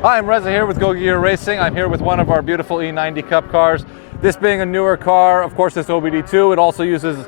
Hi, I'm Reza here with Go Gear Racing. I'm here with one of our beautiful E90 Cup cars. This being a newer car, of course it's OBD2. It also uses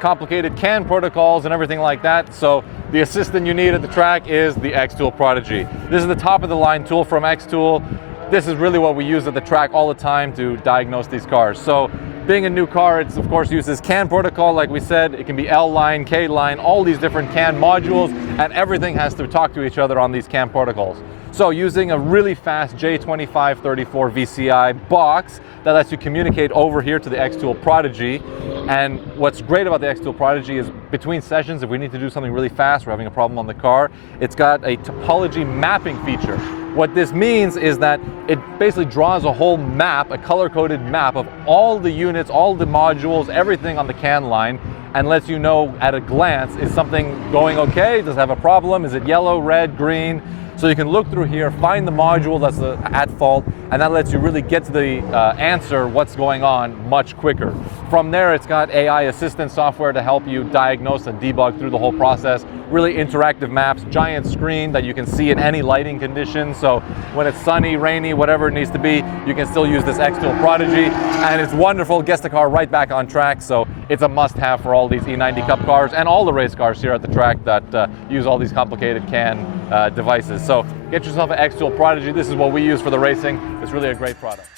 complicated CAN protocols and everything like that. So the assistant you need at the track is the Xtool Prodigy. This is the top of the line tool from Xtool. This is really what we use at the track all the time to diagnose these cars. So being a new car, it's of course uses CAN protocol, like we said. It can be L line, K line, all these different CAN modules, and everything has to talk to each other on these CAN protocols. So using a really fast J2534 VCI box that lets you communicate over here to the Xtool Prodigy. And what's great about the Xtool Prodigy is between sessions, if we need to do something really fast, we're having a problem on the car, it's got a topology mapping feature. What this means is that it basically draws a whole map, a color-coded map of all the units, all the modules, everything on the CAN line, and lets you know at a glance, is something going okay? Does it have a problem? Is it yellow, red, green? So you can look through here, find the module that's at fault, and that lets you really get to the answer, what's going on, much quicker. From there, it's got AI assistant software to help you diagnose and debug through the whole process. Really interactive maps, giant screen that you can see in any lighting condition. So when it's sunny, rainy, whatever it needs to be, you can still use this Xtool Prodigy. And it's wonderful, gets the car right back on track. So it's a must-have for all these E90 Cup cars and all the race cars here at the track that use all these complicated CAN devices. So get yourself an Xtool Prodigy. This is what we use for the racing. It's really a great product.